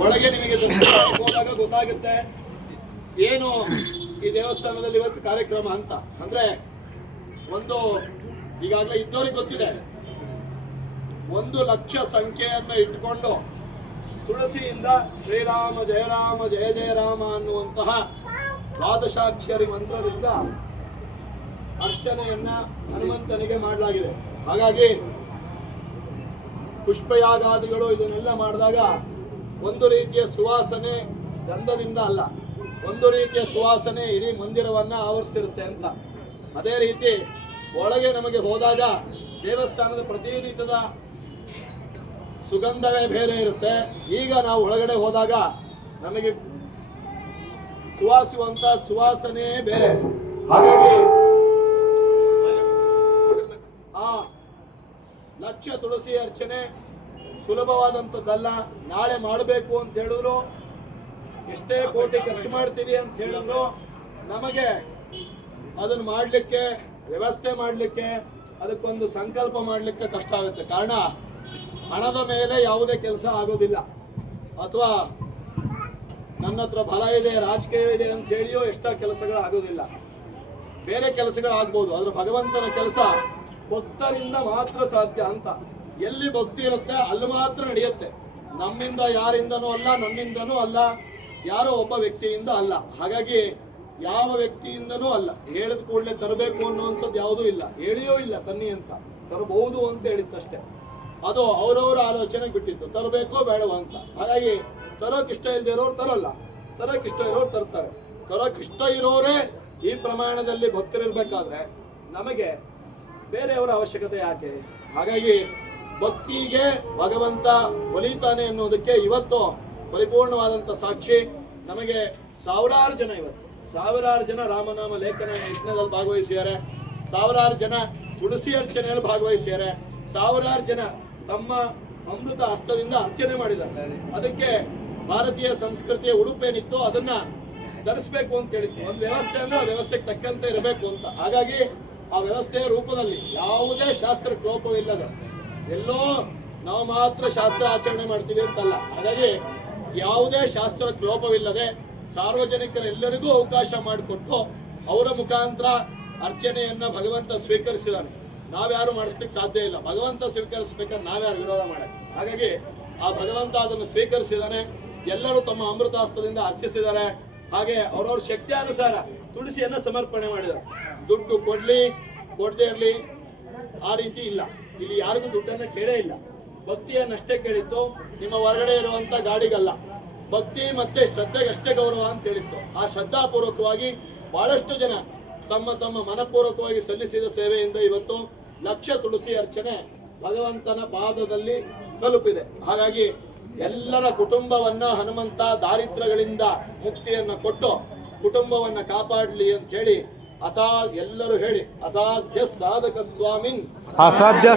ಒಳಗೆ ನಿಮಗೆ ಹೋದಾಗ ಗೊತ್ತಾಗುತ್ತೆ ಏನು ಈ ದೇವಸ್ಥಾನದಲ್ಲಿ ಇವತ್ತು ಕಾರ್ಯಕ್ರಮ ಅಂತ. ಅಂದ್ರೆ ಒಂದು ಈಗಾಗಲೇ ಇದ್ದವರಿಗೆ ಗೊತ್ತಿದೆ, 1,00,000 ಸಂಖ್ಯೆಯನ್ನು ಇಟ್ಟುಕೊಂಡು ತುಳಸಿಯಿಂದ ಶ್ರೀರಾಮ ಜಯ ರಾಮ ಜಯ ಜಯ ರಾಮ ಅನ್ನುವಂತಹ ದ್ವಾದಶಾಕ್ಷರಿ ಮಂತ್ರದಿಂದ ಅರ್ಚನೆಯನ್ನ ಹನುಮಂತನಿಗೆ ಮಾಡಲಾಗಿದೆ. ಹಾಗಾಗಿ ಪುಷ್ಪಯಾಗಾದಿಗಳು ಇದನ್ನೆಲ್ಲ ಮಾಡಿದಾಗ ಒಂದು ರೀತಿಯ ಸುವಾಸನೆ ಗಂಧದಿಂದ ಅಲ್ಲ, ಒಂದು ರೀತಿಯ ಸುವಾಸನೆ ಇಡೀ ಮಂದಿರವನ್ನ ಆವರಿಸಿರುತ್ತೆ ಅಂತ. ಅದೇ ರೀತಿ ಒಳಗೆ ನಮಗೆ ಹೋದಾಗ ದೇವಸ್ಥಾನದ ಪ್ರತಿನಿತ್ಯದ ಸುಗಂಧವೇ ಬೇರೆ ಇರುತ್ತೆ. ಈಗ ನಾವು ಒಳಗಡೆ ಹೋದಾಗ ನಮಗೆ ಸುವಾಸುವಂತ ಸುವಾಸನೆ ಬೇರೆ. ಹಾಗಾಗಿ ಆ 1,00,000 ತುಳಸಿ ಅರ್ಚನೆ ಸುಲಭವಾದಂಥದ್ದಲ್ಲ. ನಾಳೆ ಮಾಡಬೇಕು ಅಂತ ಹೇಳಿದ್ರು, ಎಷ್ಟೇ ಕೋಟಿ ಖರ್ಚು ಮಾಡ್ತೀವಿ ಅಂತ ಹೇಳಿದ್ರು, ನಮಗೆ ಅದನ್ನು ಮಾಡಲಿಕ್ಕೆ, ವ್ಯವಸ್ಥೆ ಮಾಡಲಿಕ್ಕೆ, ಅದಕ್ಕೊಂದು ಸಂಕಲ್ಪ ಮಾಡಲಿಕ್ಕೆ ಕಷ್ಟ ಆಗುತ್ತೆ. ಕಾರಣ ಹಣದ ಮೇಲೆ ಯಾವುದೇ ಕೆಲಸ ಆಗೋದಿಲ್ಲ. ಅಥವಾ ನನ್ನ ಹತ್ರ ಬಲ ಇದೆ, ರಾಜಕೀಯ ಇದೆ ಅಂತ ಹೇಳಿಯೋ ಎಷ್ಟೋ ಕೆಲಸಗಳು ಆಗೋದಿಲ್ಲ. ಬೇರೆ ಕೆಲಸಗಳಾಗ್ಬೋದು, ಆದ್ರೆ ಭಗವಂತನ ಕೆಲಸ ಭಕ್ತರಿಂದ ಮಾತ್ರ ಸಾಧ್ಯ ಅಂತ. ಎಲ್ಲಿ ಭಕ್ತಿ ಇರುತ್ತೆ ಅಲ್ಲಿ ಮಾತ್ರ ನಡೆಯುತ್ತೆ. ನಮ್ಮಿಂದ ಯಾರಿಂದನೂ ಅಲ್ಲ, ನನ್ನಿಂದನೂ ಅಲ್ಲ, ಯಾರೋ ಒಬ್ಬ ವ್ಯಕ್ತಿಯಿಂದ ಅಲ್ಲ. ಹಾಗಾಗಿ ಯಾವ ವ್ಯಕ್ತಿಯಿಂದನೂ ಅಲ್ಲ. ಹೇಳಿದ ಕೂಡಲೇ ತರಬೇಕು ಅನ್ನುವಂಥದ್ದು ಯಾವುದೂ ಇಲ್ಲ, ಹೇಳಿಯೂ ಇಲ್ಲ ತನ್ನಿ ಅಂತ. ತರಬಹುದು ಅಂತ ಹೇಳಿತ್ತಷ್ಟೇ. ಅದು ಅವರವರ ಆಲೋಚನೆಗೆ ಬಿಟ್ಟಿತ್ತು, ತರಬೇಕೋ ಬೇಡವೋ ಅಂತ. ಹಾಗಾಗಿ ತರೋಕೆ ಇಷ್ಟ ಇಲ್ಲದೆ ಇರೋರು ತರೋಲ್ಲ, ತರೋಕೆ ಇಷ್ಟ ಇರೋರು ತರ್ತಾರೆ. ತರೋಕೆ ಇಷ್ಟ ಇರೋರೇ ಈ ಪ್ರಮಾಣದಲ್ಲಿ ಭಕ್ತರಿರ್ಬೇಕಾದ್ರೆ ನಮಗೆ ಬೇರೆಯವರ ಅವಶ್ಯಕತೆ ಯಾಕೆ? ಹಾಗಾಗಿ ಭಕ್ತಿಗೆ ಭಗವಂತ ಒಲಿತಾನೆ ಅನ್ನೋದಕ್ಕೆ ಇವತ್ತು ಪರಿಪೂರ್ಣವಾದಂಥ ಸಾಕ್ಷಿ. ನಮಗೆ ಸಾವಿರಾರು ಜನ, ಇವತ್ತು ಸಾವಿರಾರು ಜನ ರಾಮನಾಮ ಲೇಖನ ಯಜ್ಞದಲ್ಲಿ ಭಾಗವಹಿಸಿದ್ದಾರೆ, ಸಾವಿರಾರು ಜನ ತುಳಸಿ ಅರ್ಚನೆಯಲ್ಲಿ ಭಾಗವಹಿಸಿದ್ದಾರೆ, ಸಾವಿರಾರು ಜನ ತಮ್ಮ ಅಮೃತ ಹಸ್ತದಿಂದ ಅರ್ಚನೆ ಮಾಡಿದ್ದಾರೆ. ಅದಕ್ಕೆ ಭಾರತೀಯ ಸಂಸ್ಕೃತಿಯ ಉಡುಪೇನಿತ್ತು ಅದನ್ನ ಧರಿಸಬೇಕು ಅಂತ ಹೇಳಿತ್ತು. ಒಂದು ವ್ಯವಸ್ಥೆ ಅಂದ್ರೆ ಆ ವ್ಯವಸ್ಥೆಗೆ ತಕ್ಕಂತೆ ಇರಬೇಕು ಅಂತ. ಹಾಗಾಗಿ ಆ ವ್ಯವಸ್ಥೆಯ ರೂಪದಲ್ಲಿ ಯಾವುದೇ ಶಾಸ್ತ್ರಕ್ಕೆ ಲೋಪವಿಲ್ಲದೆ, ಎಲ್ಲೋ ನಾವು ಮಾತ್ರ ಶಾಸ್ತ್ರ ಆಚರಣೆ ಮಾಡ್ತೀವಿ ಅಂತಲ್ಲ. ಹಾಗಾಗಿ ಯಾವುದೇ ಶಾಸ್ತ್ರಕ್ಕೆ ಲೋಪವಿಲ್ಲದೆ ಸಾರ್ವಜನಿಕರೆಲ್ಲರಿಗೂ ಅವಕಾಶ ಮಾಡಿಕೊಟ್ಟು ಅವರ ಮುಖಾಂತರ ಅರ್ಚನೆಯನ್ನ ಭಗವಂತ ಸ್ವೀಕರಿಸಿದಾನೆ. ನಾವ್ಯಾರು ಮಾಡಿಸ್ಲಿಕ್ಕೆ ಸಾಧ್ಯ ಇಲ್ಲ. ಭಗವಂತ ಸ್ವೀಕರಿಸಬೇಕಾದ್ರೆ ನಾವ್ಯಾರು ವಿರೋಧ ಮಾಡಕ್ಕೆ. ಹಾಗಾಗಿ ಆ ಭಗವಂತ ಅದನ್ನು ಸ್ವೀಕರಿಸಿದಾನೆ. ಎಲ್ಲರೂ ತಮ್ಮ ಅಮೃತಾಸ್ತ್ರದಿಂದ ಅರ್ಚಿಸಿದ್ದಾರೆ. ಹಾಗೆ ಅವರವ್ರ ಶಕ್ತಿಯಾನುಸಾರ ತುಳಸಿಯನ್ನ ಸಮರ್ಪಣೆ ಮಾಡಿದ್ದಾರೆ. ದುಡ್ಡು ಕೊಡ್ಲಿ ಕೊಡದೇ ಇರಲಿ ಆ ರೀತಿ ಇಲ್ಲ. ಇಲ್ಲಿ ಯಾರಿಗೂ ದುಡ್ಡನ್ನ ಕೇಳೇ ಇಲ್ಲ, ಭಕ್ತಿಯನ್ನಷ್ಟೇ ಕೇಳಿತ್ತು. ನಿಮ್ಮ ಹೊರಗಡೆ ಇರುವಂತ ಗಾಡಿಗಲ್ಲ, ಭಕ್ತಿ ಮತ್ತೆ ಶ್ರದ್ಧೆಗೆ ಅಷ್ಟೇ ಗೌರವ ಅಂತ ಹೇಳಿತ್ತು. ಆ ಶ್ರದ್ಧಾಪೂರ್ವಕವಾಗಿ ಬಹಳಷ್ಟು ಜನ ತಮ್ಮ ತಮ್ಮ ಮನಪೂರ್ವಕವಾಗಿ ಸಲ್ಲಿಸಿದ ಸೇವೆಯಿಂದ ಇವತ್ತು 1,00,000 ತುಳಸಿ ಅರ್ಚನೆ ಭಗವಂತನ ಪಾದದಲ್ಲಿ ತಲುಪಿದೆ. ಹಾಗಾಗಿ ಎಲ್ಲರ ಕುಟುಂಬವನ್ನ ಹನುಮಂತ ದಾರಿದ್ರ್ಯಗಳಿಂದ ಮುಕ್ತಿಯನ್ನ ಕೊಟ್ಟು ಕುಟುಂಬವನ್ನ ಕಾಪಾಡಲಿ ಅಂತ ಹೇಳಿ ಎಲ್ಲರೂ ಹೇಳಿ ಅಸಾಧ್ಯ ಸಾಧಕ ಸ್ವಾಮಿನ್ ಅಸಾಧ್ಯ